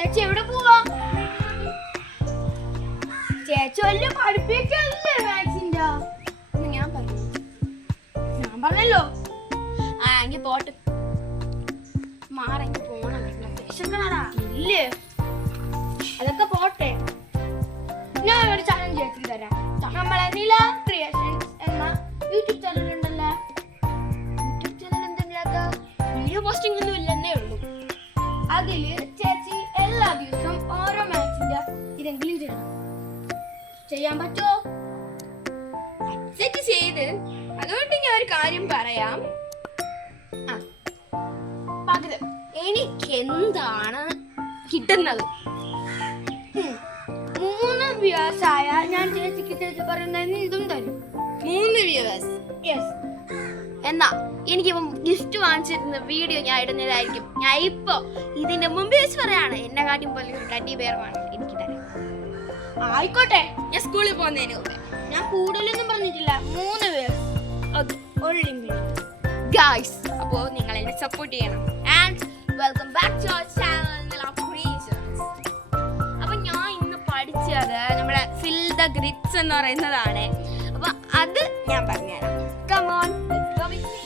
ചേച്ചി എവിടെ പോവാ? ചേച്ചി വല്ല പഠിപ്പിക്കല്ലേ മാത്സിന്റെ? ഞാൻ പറഞ്ഞു. ഞാൻ പറഞ്ഞല്ലോ. എങ്കിൽ പോട്ടെ. മാറെങ്കിൽ പോണം. വിശക്കണടാ. ഇല്ലേ, അതൊക്കെ പോട്ടെ. ഞാൻ ഒരു ചാനൽ ചേച്ചി തരാം. നമ്മളെ നില ക്രിയേഷൻസ് എന്ന യൂട്യൂബ് ചാനൽ ഉണ്ടല്ലോ. യൂട്യൂബ് ചാനൽ എന്തെങ്കിലുമൊക്കെ വീഡിയോ പോസ്റ്റിംഗ് ഒന്നും ഇല്ലെന്നേ ഉള്ളൂ. അതില് ചേച്ചി എല്ലാ ദിവസവും ഓരോ മാത്സിന്റെ ഇതെങ്കിലും ചെയ്യണം. ചെയ്യാൻ പറ്റുമോ? സെറ്റ് ചെയ്ത്. അതുകൊണ്ട് ഞാൻ ഒരു കാര്യം പറയാം. പകരം എനിക്ക് എന്താണ് കിട്ടുന്നത്? 3 വ്യൂവേഴ്സ് ആയ ഞാൻ ചേച്ചിക്ക് ചേച്ചി പറയുന്നതിന് ഇതും തരും. 3 വ്യൂവേഴ്സ്. യെസ്. എന്നാ എനിക്കിപ്പം ഗിഫ്റ്റ് വാങ്ങിച്ചിരുന്ന വീഡിയോ ഞാൻ ഇടുന്നതായിരിക്കും. ഞാൻ ഇപ്പൊ ഇതിന്റെ മുമ്പ് വെച്ച് പറയാണ്, എന്നെ കാട്ടിയും പോലെ ഒരു കട്ടി പേർവാണ് എനിക്ക് തരാം. ആയിക്കോട്ടെ. ഞാൻ സ്കൂളിൽ പോകുന്നതിന് മുമ്പേ. ഞാൻ കൂടുതലൊന്നും പറഞ്ഞിട്ടില്ല. 3 പേർ. Okay only me guys. അപ്പോൾ നിങ്ങൾ എന്നെ സപ്പോർട്ട് ചെയ്യണം. And welcome back to our channel creations. അപ്പൊ ഞാൻ ഇന്ന് പഠിച്ചത് നമ്മുടെ ഫിൽ ദ ഗ്രിഡ്സ് എന്ന് പറയുന്നതാണ്. അപ്പൊ അത് ഞാൻ പറഞ്ഞുതരാം. Come on, let's go with me.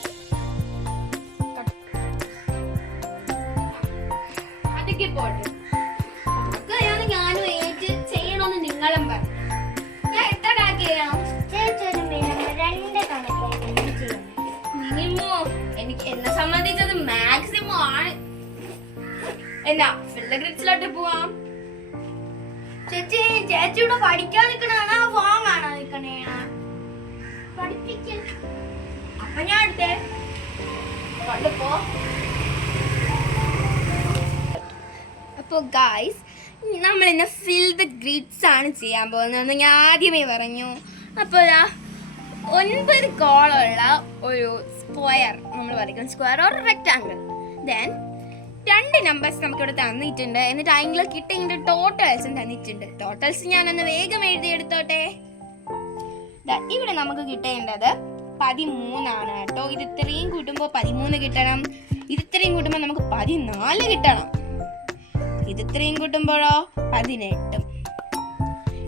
അതൊക്കെ പോട്ടെ. ഞാനും ഏറ്റ് ചെയ്യണമെന്ന് നിങ്ങളും പറഞ്ഞു. ഞാൻ എത്ര കണക്ക് ചെയ്യണം? മിനിമം എനിക്ക് എന്നെ സംബന്ധിച്ചത് മാക്സിമം ആണ്. എന്നാ ഫിൽ ദ ഗ്രിഡ്സിലോട്ട് പോവാം. ചേച്ചിയുടെ പഠിക്കാൻ നിൽക്കണാണോ വാങ്ങാണോ നിൽക്കണേ? പഠിപ്പിക്ക. അപ്പൊ ഞാൻ എടുത്തേ കൊണ്ടുപോ. അപ്പോൾ ഗായ്സ്, നമ്മൾ ഇന്ന് ഫിൽ ദ ഗ്രിഡ്സ് ആണ് ചെയ്യാൻ പോകുന്നതെന്ന് ഞാൻ ആദ്യമേ പറഞ്ഞു. അപ്പോൾ 9 കോളുള്ള ഒരു സ്ക്വയർ നമ്മൾ വരയ്ക്കണം. Square or rectangle. Then 2 numbers നമുക്കിവിടെ തന്നിട്ടുണ്ട്. എന്നിട്ട് അതിൽ കിട്ടിയ ടോട്ടൽസും തന്നിട്ടുണ്ട്. ടോട്ടൽസ് ഞാനൊന്ന് വേഗം എഴുതിയെടുത്തോട്ടെ. ഇവിടെ നമുക്ക് കിട്ടേണ്ടത് 13 ആണ് കേട്ടോ. ഇത് ഇത്രയും കൂട്ടുമ്പോൾ 13 കിട്ടണം. ഇത് ഇത്രയും കൂട്ടുമ്പോൾ നമുക്ക് 14 കിട്ടണം. ഇത് ഇത്രയും കൂട്ടുമ്പോഴോ 18.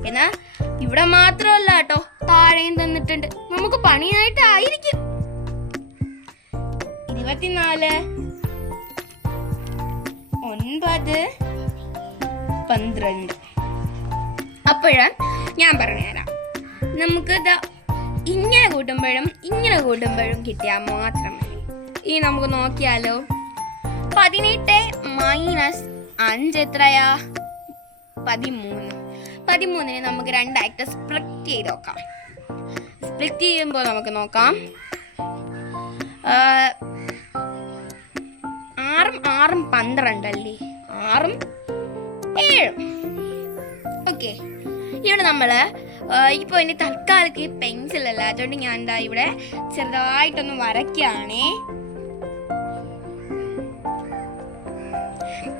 എന്നാ ഇവിടെ മാത്രമല്ല കേട്ടോ, താഴെയും തന്നിട്ടുണ്ട്. നമുക്ക് പണിയായിട്ടായിരിക്കും. 24, 9, 12. അപ്പോഴാ ഞാൻ പറഞ്ഞുതരാം. നമുക്ക് ഇങ്ങനെ കൂട്ടുമ്പോഴും ഇങ്ങനെ കൂട്ടുമ്പോഴും കിട്ടിയാൽ മാത്രം മതി. ഇനി നമുക്ക് നോക്കിയാലോ. 18 മൈനസ് 5 എത്രയാ? 13. 13നെ നമുക്ക് 2 ആയിട്ട് സ്പ്ലിറ്റ് ചെയ്ത് നോക്കാം. സ്പ്ലിറ്റ് ചെയ്യുമ്പോൾ നമുക്ക് നോക്കാം. 6ഉം 6ഉം 12 അല്ലേ? 6ഉം 7ഉം. ഓക്കെ, ഇവിടെ നമ്മൾ ഇപ്പോൾ ഇനി തൽക്കാലത്ത് ഈ പെൻസിലല്ല, അതുകൊണ്ട് ഞാൻ എന്താ ഇവിടെ ചെറുതായിട്ടൊന്ന് വരയ്ക്കുകയാണേ.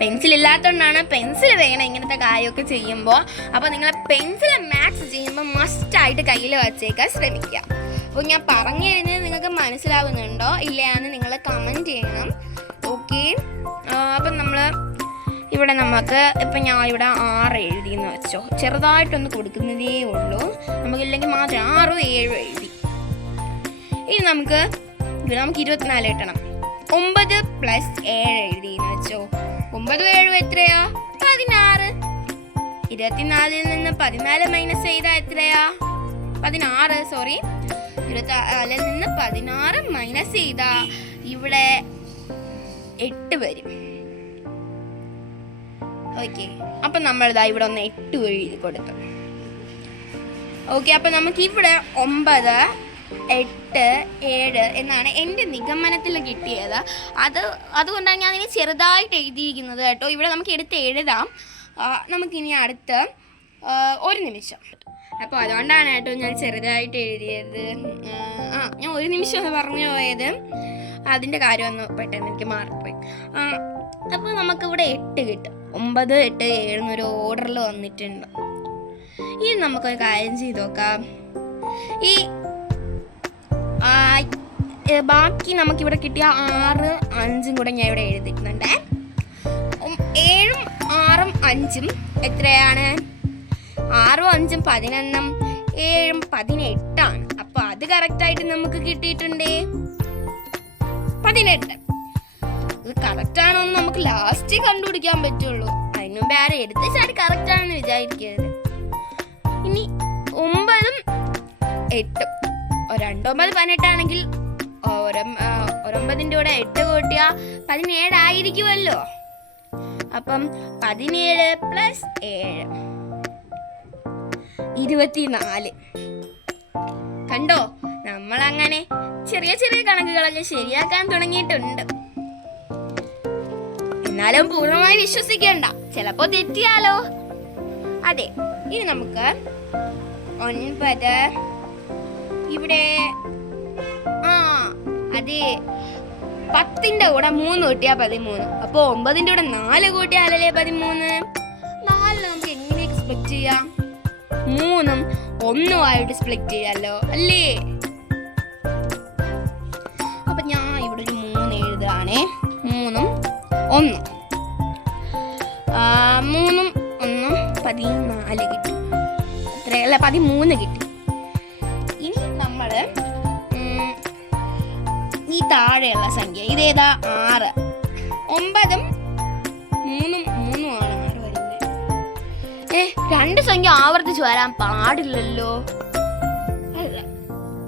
പെൻസിൽ ഇല്ലാത്തതുകൊണ്ടാണ്. പെൻസിൽ വേണം ഇങ്ങനത്തെ കാര്യമൊക്കെ ചെയ്യുമ്പോൾ. അപ്പോൾ നിങ്ങൾ പെൻസിൽ മാത്സ് ചെയ്യുമ്പോൾ മസ്റ്റായിട്ട് കയ്യിൽ വച്ചേക്കാൻ ശ്രമിക്കുക. അപ്പോൾ ഞാൻ പറഞ്ഞു തരുന്നത് നിങ്ങൾക്ക് മനസ്സിലാവുന്നുണ്ടോ ഇല്ലയെന്ന് നിങ്ങൾ കമൻറ്റ് ചെയ്യണം. ഓക്കെ, അപ്പം നമ്മൾ ഇവിടെ നമുക്ക് ഇപ്പം ഞാൻ ഇവിടെ 6 എഴുതിയെന്ന് വെച്ചോ. ചെറുതായിട്ടൊന്ന് കൊടുക്കുന്നതേ ഉള്ളൂ. നമുക്കില്ലെങ്കിൽ മാത്രം 6ഉം 7ഉം എഴുതി. ഇനി നമുക്ക് 24 കിട്ടണം. 9 + 7 എഴുതിയെന്ന് വെച്ചോ. 9ഉം 7ഉം എത്രയാ? 16. 24ൽ നിന്ന് 14 മൈനസ് ചെയ്താൽ എത്രയാ? 16. സോറി, 24ൽ നിന്ന് 16 മൈനസ് ചെയ്താ ഇവിടെ 8 വരും. ഓക്കെ, അപ്പം നമ്മളിതാ ഇവിടെ ഒന്ന് 8 എഴുതി കൊടുത്തു. ഓക്കെ, അപ്പം നമുക്കിവിടെ 9, 8, 7 എന്നാണ് എൻ്റെ നിഗമനത്തിൽ കിട്ടിയത്. അതുകൊണ്ടാണ് ഞാൻ ഇനി ചെറുതായിട്ട് എഴുതിയിരിക്കുന്നത് കേട്ടോ. ഇവിടെ നമുക്ക് എടുത്ത് എഴുതാം. നമുക്കിനി അടുത്ത് 1 നിമിഷം. അപ്പോൾ അതുകൊണ്ടാണ് കേട്ടോ ഞാൻ ചെറുതായിട്ട് എഴുതിയത്. ഞാൻ 1 നിമിഷം എന്ന് പറഞ്ഞു പോയത്. അതിൻ്റെ കാര്യമൊന്ന് പെട്ടെന്ന് എനിക്ക് മാറിപ്പോയി. അപ്പോൾ നമുക്കിവിടെ 8 കിട്ടും. 9, 8, 7 എന്നൊരു ഓർഡറിൽ വന്നിട്ടുണ്ട്. ഇനി നമുക്കൊരു കാര്യം ചെയ്ത് നോക്കാം. ഈ ബാക്കി നമുക്കിവിടെ കിട്ടിയ 6, 5 കൂടെ ഞാൻ ഇവിടെ എഴുതിക്കുന്നുണ്ട്. 7ഉം 6ഉം 5 എത്രയാണ്? 6 5 11 7 18. അപ്പൊ അത് കറക്റ്റായിട്ട് നമുക്ക് കിട്ടിയിട്ടുണ്ടേ 18. ഇത് കറക്റ്റ് ആണോ എന്ന് നമുക്ക് ലാസ്റ്റ് കണ്ടുപിടിക്കാൻ പറ്റുള്ളൂ. അതിന് മുമ്പ് ആരും എടുത്ത് ചാടി കറക്റ്റ് ആണെന്ന് വിചാരിക്കരുത്. ഇനി 9 8 2 9 18 ആണെങ്കിൽ 9ന്റെ കൂടെ 8 കൂട്ടിയാ 17 ആയിരിക്കുമല്ലോ. അപ്പം 17 + 7 24. കണ്ടോ, നമ്മൾ അങ്ങനെ ചെറിയ ചെറിയ കണക്കുകളൊക്കെ ശരിയാക്കാൻ തുടങ്ങിയിട്ടുണ്ട്. എന്നാലും പൂർണ്ണമായി വിശ്വസിക്കണ്ട, ചിലപ്പോ തെറ്റിയാലോ. അതെ, ഇനി നമുക്ക് 9 ഇവിടെ അതെ 10ന്റെ കൂടെ 3 കൂട്ടിയാ 13. അപ്പൊ 9ന്റെ കൂടെ 4 കൂട്ടിയാലല്ലേ 13. 4 നമുക്ക് എങ്ങനെ സ്പ്ലിറ്റ് ചെയ്യാം? 3 1 ആയിട്ട് സ്പ്ലിറ്റ് ചെയ്യാലോ അല്ലേ? അപ്പൊ ഞാൻ ഇവിടെ ഒരു 3 എഴുതാണേ. 3 1 3 1 14 കിട്ടി. അത്രയല്ല 13 കിട്ടി. ഇനി നമ്മള് ഈ താഴെയുള്ള സംഖ്യ ഇതേതാ? 6 9 3 3 ആണ് 6 വരുന്നത്. 2 സംഖ്യ ആവർത്തിച്ച് വരാൻ പാടില്ലല്ലോ. അല്ല,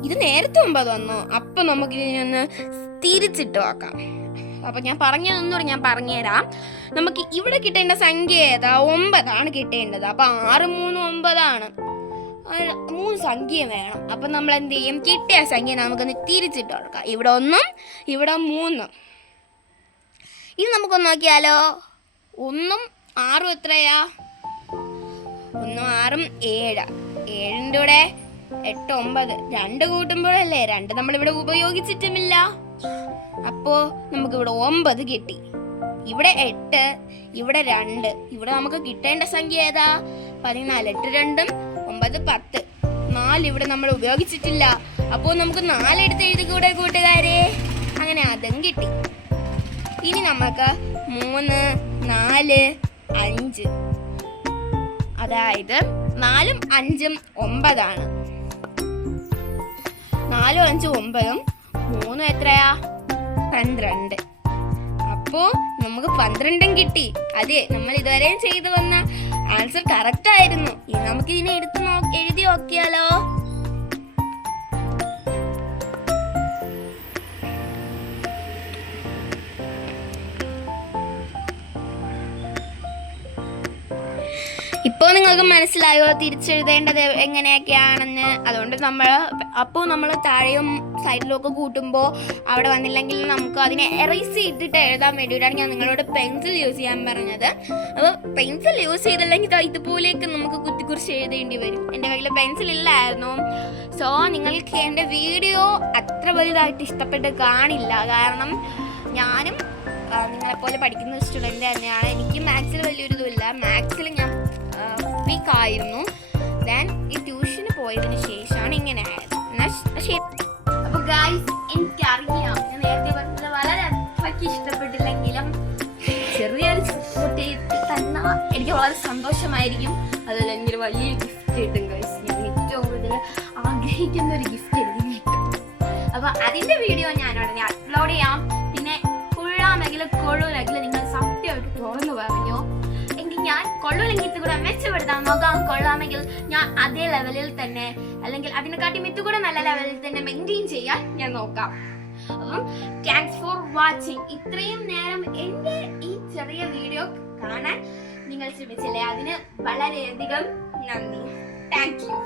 ഇത് നേരത്തെ 9 വന്നോ? അപ്പൊ നമുക്ക് ഇനി ഒന്ന് തിരിച്ചിട്ട് നോക്കാം. അപ്പൊ ഞാൻ പറഞ്ഞതൊന്നും ഞാൻ പറഞ്ഞുതരാം. നമുക്ക് ഇവിടെ കിട്ടേണ്ട സംഖ്യ ഏതാ? 9 ആണ് കിട്ടേണ്ടത്. അപ്പൊ 6 3 9 ആണ്. 3 സംഖ്യ വേണം. അപ്പൊ നമ്മൾ എന്ത് ചെയ്യും? കിട്ടിയ സംഖ്യ നമുക്കൊന്ന് തിരിച്ചിട്ട് കൊടുക്കാം. ഇവിടെ 1 ഇവിടെ 3. ഇത് നമുക്കൊന്ന് നോക്കിയാലോ. 1 6 എത്രയാ? 1 6 7. 7ന്റെ കൂടെ 8 9. 2 കൂട്ടുമ്പോഴല്ലേ? 2 നമ്മളിവിടെ ഉപയോഗിച്ചിട്ടുമില്ല. അപ്പോ നമുക്കിവിടെ 9 കിട്ടി. ഇവിടെ 8 ഇവിടെ 2. ഇവിടെ നമുക്ക് കിട്ടേണ്ട സംഖ്യ ഏതാ? 14. 8 2 9 10. 4 ഇവിടെ നമ്മൾ ഉപയോഗിച്ചിട്ടില്ല. അപ്പോൾ നമുക്ക് 4 എടുത്ത് എഴുതിക്കൂടെ കൂട്ടുകാരെ? അങ്ങനെ അതും കിട്ടി. ഇനി നമുക്ക് 3 4 5. അതായത് 4 5 9 ആണ്. 4 5 9 3 എത്രയാ? 12. അപ്പോ നമുക്ക് 12 കിട്ടി. അതെ, നമ്മൾ ഇതുവരെ ചെയ്തു വന്ന ആൻസർ കറക്റ്റ് ആയിരുന്നു. ഇനി നമുക്ക് ഇതിനെ എഴുതി നോക്കിയാലോ. ഇപ്പോൾ നിങ്ങൾക്ക് മനസ്സിലായോ തിരിച്ചെഴുതേണ്ടത് എങ്ങനെയൊക്കെയാണെന്ന്? അതുകൊണ്ട് നമ്മൾ താഴെയും സൈഡിലും ഒക്കെ കൂട്ടുമ്പോൾ അവിടെ വന്നില്ലെങ്കിൽ നമുക്ക് അതിനെ എറേസ് ചെയ്തിട്ട് എഴുതാൻ വേണ്ടിയിട്ടാണ് ഞാൻ നിങ്ങളോട് പെൻസിൽ യൂസ് ചെയ്യാൻ പറഞ്ഞത്. അപ്പോൾ പെൻസിൽ യൂസ് ചെയ്തില്ലെങ്കിൽ ഇതുപോലെയൊക്കെ നമുക്ക് കുത്തിക്കുറിച്ച് എഴുതേണ്ടി വരും. എൻ്റെ കയ്യിൽ പെൻസിൽ ഇല്ലായിരുന്നു. സോ നിങ്ങൾക്ക് എൻ്റെ വീഡിയോ അത്ര വലുതായിട്ട് ഇഷ്ടപ്പെട്ട് കാണില്ല. കാരണം ഞാനും നിങ്ങളെപ്പോലെ പഠിക്കുന്ന സ്റ്റുഡൻറ്റ് തന്നെയാണ്. എനിക്ക് മാത്സിൽ വലിയൊരു ഇതുമില്ല. മാത്സിൽ ഞാൻ വീക്ക് ആയിരുന്നു. ദെൻ ഈ ട്യൂഷന് പോയതിന് ശേഷമാണ് ഇങ്ങനെ ആയത്. അപ്പോൾ ഗൈസ്, എനിക്കറിയാം ഞാൻ നേരത്തെ പറഞ്ഞത് വളരെ അത്രയ്ക്ക് ഇഷ്ടപ്പെട്ടില്ലെങ്കിലും ചെറിയൊരു സപ്പോർട്ട് തന്ന എനിക്ക് വളരെ സന്തോഷമായിരിക്കും. അതുപോലെ എനിക്കൊരു വലിയ ഗിഫ്റ്റ് കിട്ടും ഗൈസ്. ഞാൻ ഏറ്റവും കൂടുതൽ ആഗ്രഹിക്കുന്ന ഒരു ഗിഫ്റ്റ് എനിക്ക് കിട്ടും. അപ്പോൾ അതിൻ്റെ വീഡിയോ ഞാനുടനെ അപ്ലോഡ് ചെയ്യാം. പിന്നെ കൊള്ളൂലെങ്കിൽ നിങ്ങൾ സത്യമായിട്ട് തുറന്നു പറഞ്ഞോ. എങ്കിൽ ഞാൻ കൊള്ളൂലെങ്കിൽ കൂടെ മെച്ചപ്പെടുത്താൻ നോക്കാം. കൊള്ളാമെങ്കിൽ ഞാൻ അതേ ലെവലിൽ തന്നെ, അല്ലെങ്കിൽ അതിനെക്കാട്ടി കൂടെ നല്ല ലെവലിൽ തന്നെ മെയിൻറ്റെയിൻ ചെയ്യാൻ ഞാൻ നോക്കാം. അപ്പം താങ്ക്സ് ഫോർ വാച്ചിങ്. ഇത്രയും നേരം എൻ്റെ ഈ ചെറിയ വീഡിയോ കാണാൻ നിങ്ങൾ ശ്രമിച്ചില്ലേ, അതിന് വളരെയധികം നന്ദി. Thank you.